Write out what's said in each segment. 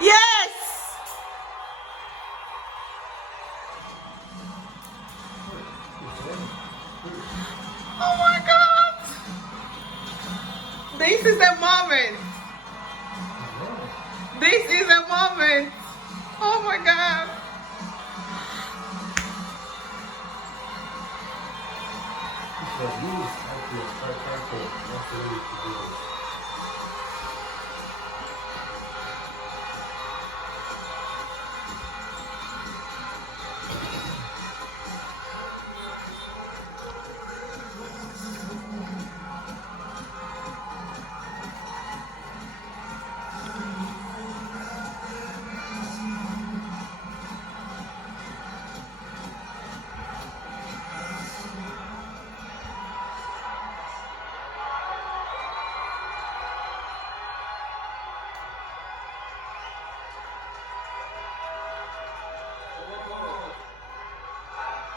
Yes! Oh my God! This is a moment. This is a moment. Oh my God.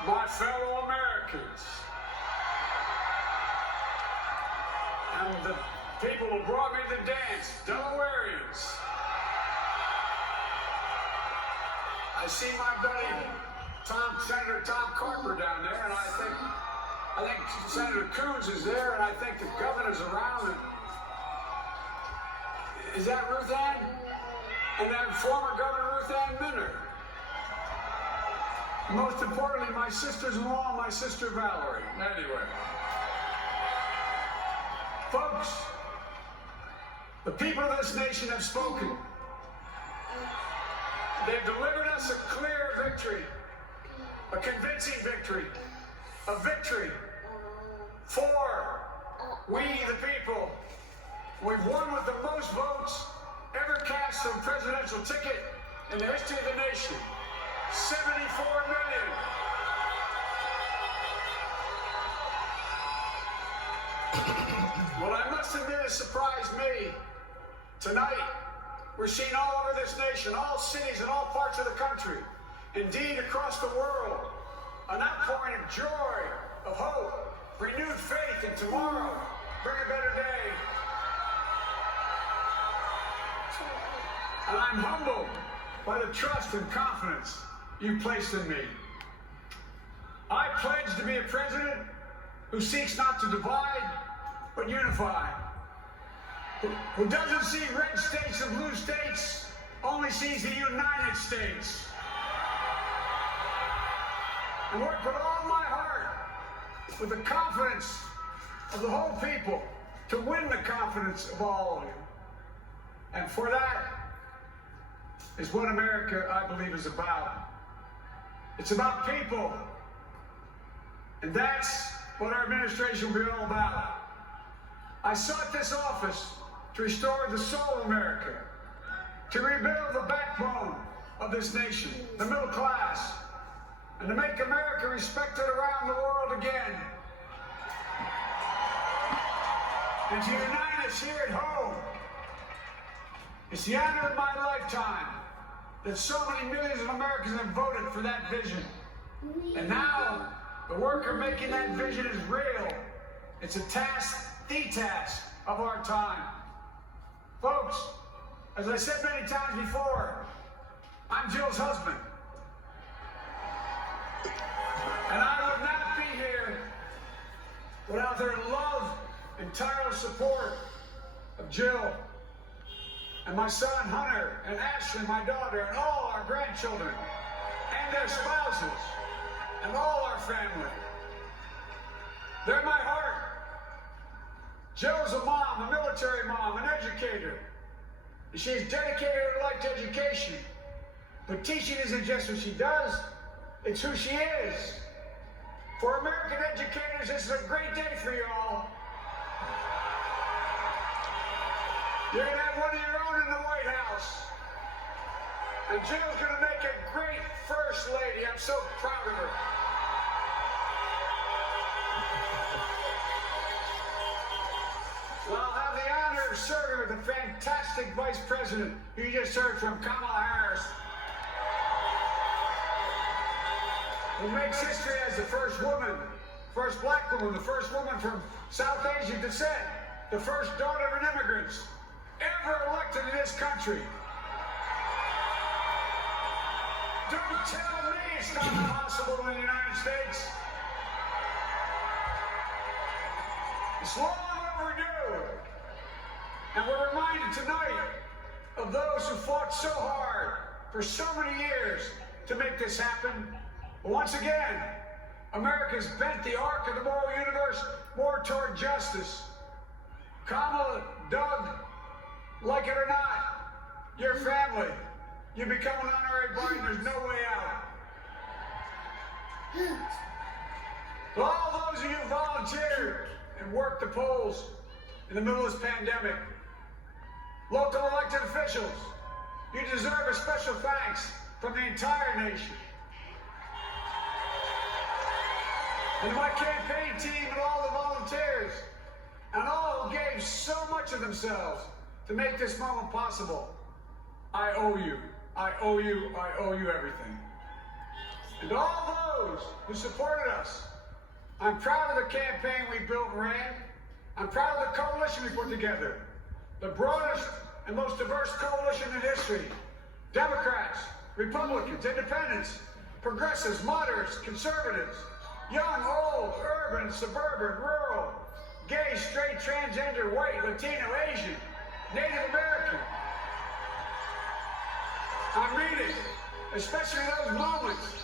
My fellow Americans, and the people who brought me the dance, Delawareans. I see my buddy Senator Tom Carper down there, and I think Senator Coons is there, and I think the governor's around. And is that Ruth Ann? And then former Governor Ruth Ann Minner. Most importantly, my sisters-in-law, my sister Valerie. Anyway. Folks, the people of this nation have spoken. They've delivered us a clear victory, a convincing victory, a victory for we, the people. We've won with the most votes ever cast on a presidential ticket in the history of the nation. 74 million. Well, I must admit it surprised me. Tonight, we're seeing all over this nation, all cities and all parts of the country, indeed across the world, an outpouring of joy, of hope, renewed faith in tomorrow. Bring a better day. And I'm humbled by the trust and confidence you placed in me. I pledge to be a president who seeks not to divide, but unify. Who doesn't see red states and blue states, only sees the United States. And work with all my heart, with the confidence of the whole people, to win the confidence of all of you. And for that is what America, I believe, is about. It's about people. And that's what our administration will be all about. I sought this office to restore the soul of America, to rebuild the backbone of this nation, the middle class, and to make America respected around the world again. And to unite us here at home. It's the honor of my lifetime that so many millions of Americans have voted for that vision. And now, the work of making that vision is real. It's a task, the task of our time. Folks, as I said many times before, I'm Jill's husband. And I would not be here without their love and tireless support of Jill and my son Hunter and Ashley, my daughter, and all our grandchildren and their spouses and all our family. They're my heart. Jill's a mom, a military mom, an educator. She's dedicated her life to education. But teaching isn't just what she does, it's who she is. For American educators, this is a great day for you all. You're going to have one of your own in the White House. And Jill's going to make a great first lady. I'm so proud of her. Well, I'll have the honor of serving with the fantastic Vice President who you just heard from, Kamala Harris, who makes history as the first woman, first black woman, the first woman from South Asian descent, the first daughter of an immigrant ever elected in this country. Don't tell me it's not possible in the United States. It's long overdue. And we're reminded tonight of those who fought so hard for so many years to make this happen. But once again, America's bent the arc of the moral universe more toward justice. Kamala, Doug, like it or not, your family, you become an honorary Biden, there's no way out. To all those of you who volunteered and worked the polls in the middle of this pandemic, local elected officials, you deserve a special thanks from the entire nation. And to my campaign team and all the volunteers, and all who gave so much of themselves to make this moment possible, I owe you. I owe you. I owe you everything. And to all those who supported us, I'm proud of the campaign we built and ran. I'm proud of the coalition we put together. The broadest and most diverse coalition in history. Democrats, Republicans, Independents, progressives, moderates, conservatives, young, old, urban, suburban, rural, gay, straight, transgender, white, Latino, Asian, Native American. I'm reading, especially those moments,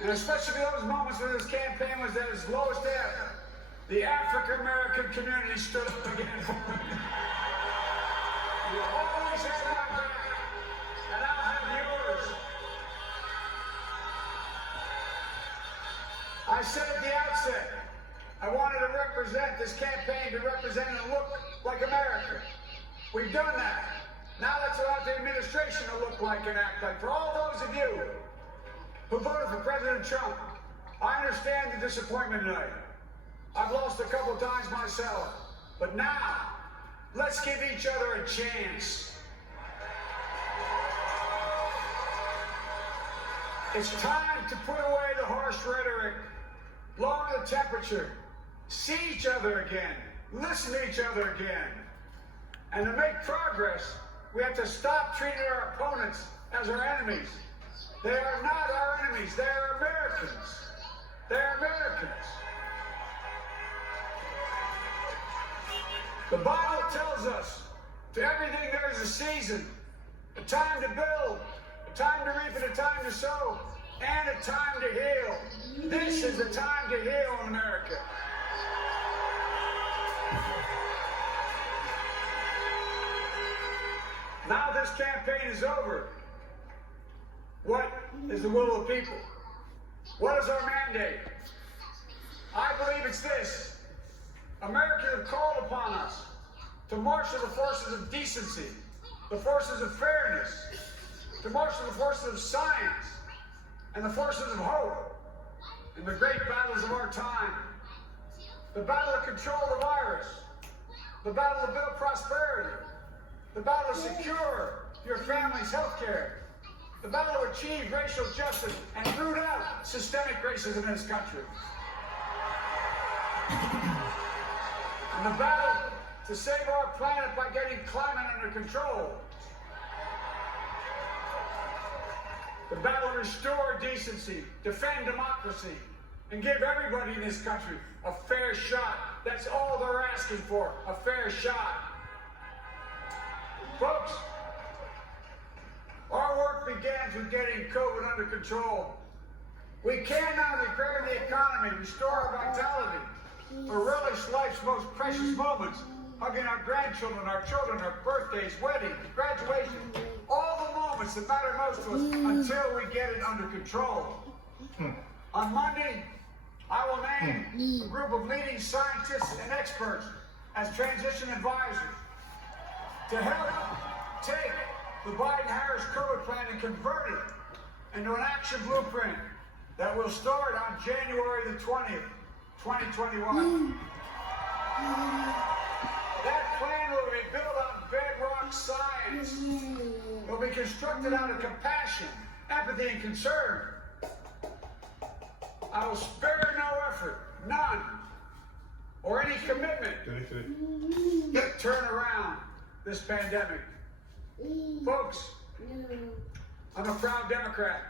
and especially those moments when this campaign was at its lowest ebb. The African American community stood up again for me. You always had my back, and I'll have yours. I said at the outset, I wanted to represent this campaign to represent and look like America. We've done that. Now let's allow the administration to look like and act like. For all those of you who voted for President Trump, I understand the disappointment tonight. I've lost a couple of times myself. But now, let's give each other a chance. It's time to put away the harsh rhetoric, lower the temperature, see each other again, listen to each other again. And to make progress, we have to stop treating our opponents as our enemies. They are not our enemies, they are Americans. They are Americans. The Bible tells us, to everything there is a season, a time to build, a time to reap, and a time to sow, and a time to heal. This is the time to heal in America. Now this campaign is over. What is the will of the people? What is our mandate? I believe it's this. Americans have called upon us to marshal the forces of decency, the forces of fairness, to marshal the forces of science, and the forces of hope in the great battles of our time. The battle to control the virus, the battle to build prosperity, the battle to secure your family's health care, the battle to achieve racial justice and root out systemic racism in this country. And the battle to save our planet by getting climate under control. The battle to restore decency, defend democracy, and give everybody in this country a fair shot. That's all they're asking for, a fair shot. Folks, our work begins with getting COVID under control. We can not only repair the economy, restore our vitality, or relish life's most precious moments, hugging our grandchildren, our children, our birthdays, weddings, graduation, all the moments that matter most to us until we get it under control. On Monday, I will name a group of leading scientists and experts as transition advisors to help take the Biden-Harris COVID plan and convert it into an action blueprint that will start on January the 20th, 2021. That plan will be built on bedrock science. It will be constructed out of compassion, empathy, and concern. I will spare no effort, none, or any commitment to turn around this pandemic. Folks, I'm a proud Democrat.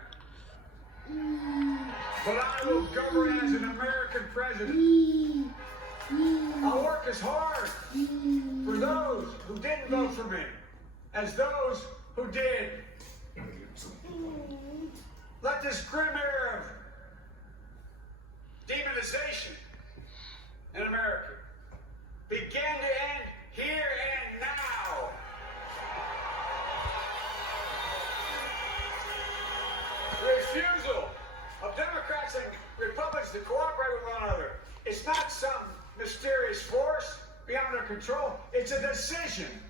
but I will govern as an American president. I'll work as hard for those who didn't vote for me as those who did. Let this grim era of demonization in America begin to end here and now. The refusal of Democrats and Republicans to cooperate with one another is not some mysterious force beyond our control. It's a decision,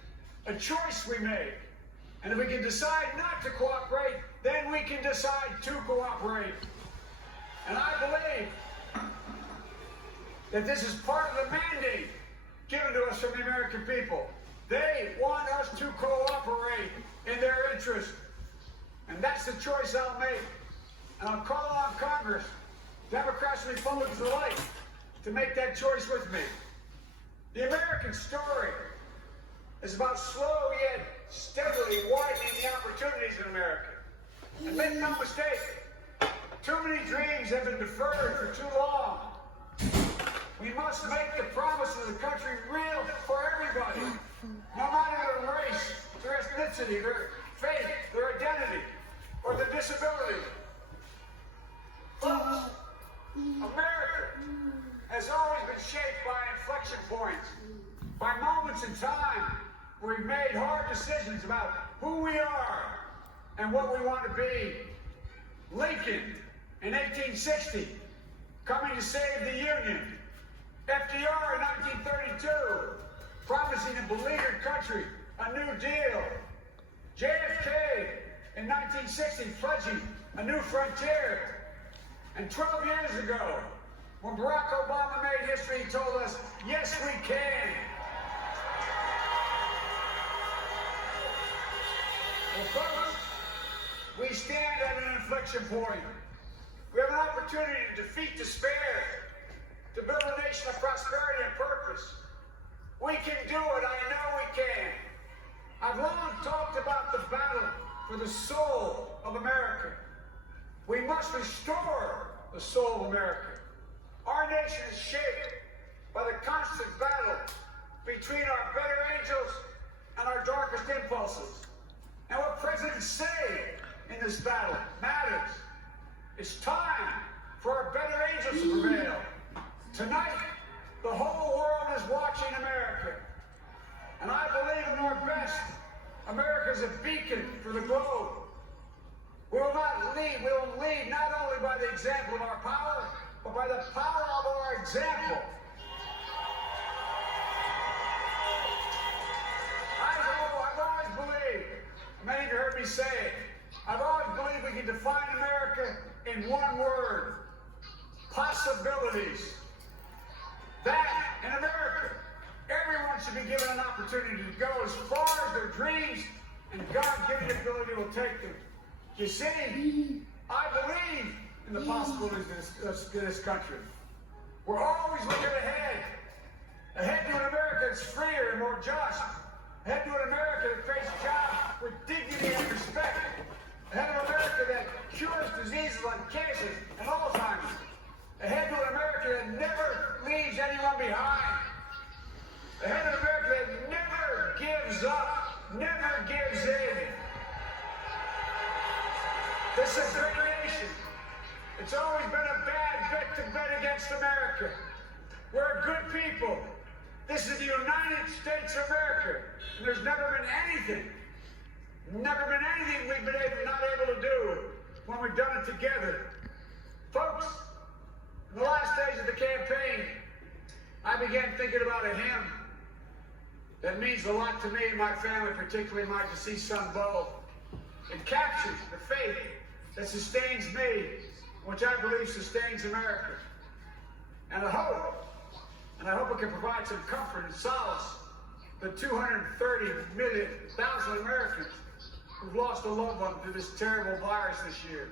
a choice we make. And if we can decide not to cooperate, then we can decide to cooperate. And I believe that this is part of the mandate given to us from the American people. They want us to cooperate in their interest. And that's the choice I'll make. And I'll call on Congress, Democrats and Republicans alike, to make that choice with me. The American story is about slow yet steadily widening the opportunities in America. And make no mistake, too many dreams have been deferred for too long. We must make the promise of the country real for everybody, no matter their race, their ethnicity, their faith, their identity, or their disability. Folks, America has always been shaped by inflection points, by moments in time where we've made hard decisions about who we are and what we want to be. Lincoln in 1860, coming to save the Union. FDR in 1932, promising a beleaguered country a new deal. JFK in 1960, pledging a new frontier. And 12 years ago, when Barack Obama made history, he told us, yes, we can. Well, folks, we stand at an inflection point. We have an opportunity to defeat despair, to build a nation of prosperity and purpose. We can do it. I know we can. I've long talked about the battle for the soul of America. We must restore the soul of America. Our nation is shaped by the constant battle between our better angels and our darkest impulses. And what presidents say in this battle matters. It's time for our better angels to prevail. Tonight, the whole world is watching America. And I believe in our best. America is a beacon for the globe. We will lead not only by the example of our power, but by the power of our example. I've always believed, many of you heard me say it, I've always believed we can define America in one word: possibilities. That, in America, everyone should be given an opportunity to go as far as their dreams and God-given ability will take them. You see, I believe in the possibilities of this country. We're always looking ahead to an America that's freer and more just, ahead to an America that creates jobs with dignity and respect, ahead of an America that cures diseases like cancer and Alzheimer's, ahead to an America that never leaves anyone behind, ahead of an America that never gives up, never gives in. This is a great nation. It's always been a bad bet to bet against America. We're good people. This is the United States of America. And there's never been anything we've been not able to do when we've done it together. Folks, in the last days of the campaign, I began thinking about a hymn that means a lot to me and my family, particularly my deceased son, Bo. It captures the faith that sustains me, which I believe sustains America. And I hope it can provide some comfort and solace to 230,000 Americans who've lost a loved one to this terrible virus this year.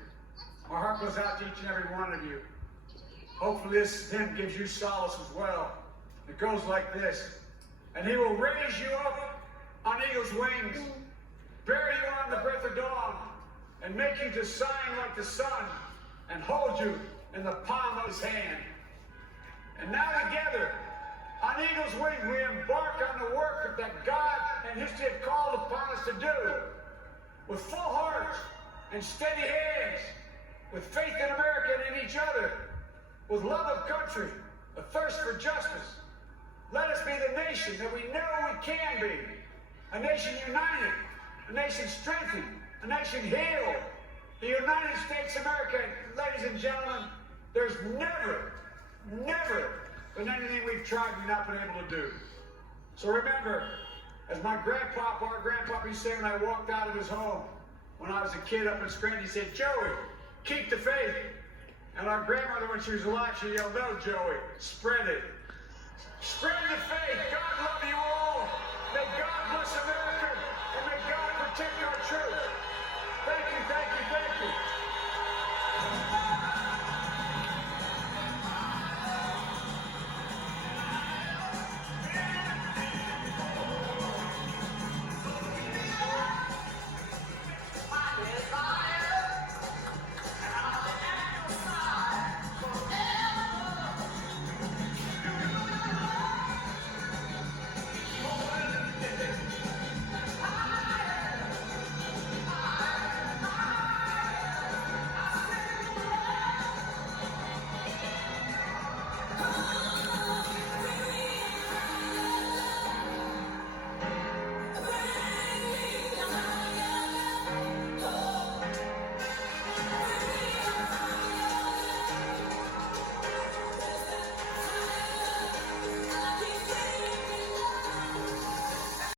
My heart goes out to each and every one of you. Hopefully this hymn gives you solace as well. It goes like this: and he will raise you up on eagle's wings, bear you on the breath of dawn, and make you to shine like the sun and hold you in the palm of his hand. And now together, on Eagle's wings, we embark on the work that God and history have called upon us to do. With full hearts and steady hands, with faith in America and in each other, with love of country, a thirst for justice. Let us be the nation that we know we can be. A nation united, a nation strengthened, a nation healed. The United States of America, ladies and gentlemen, there's never been anything we've tried we've not been able to do. So remember, as my grandpa, our grandpa, used to say when I walked out of his home, when I was a kid up in Scranton, he said, "Joey, keep the faith." And our grandmother, when she was alive, she yelled, "No, Joey, spread it. Spread the faith. God love you all. May God bless America, and may God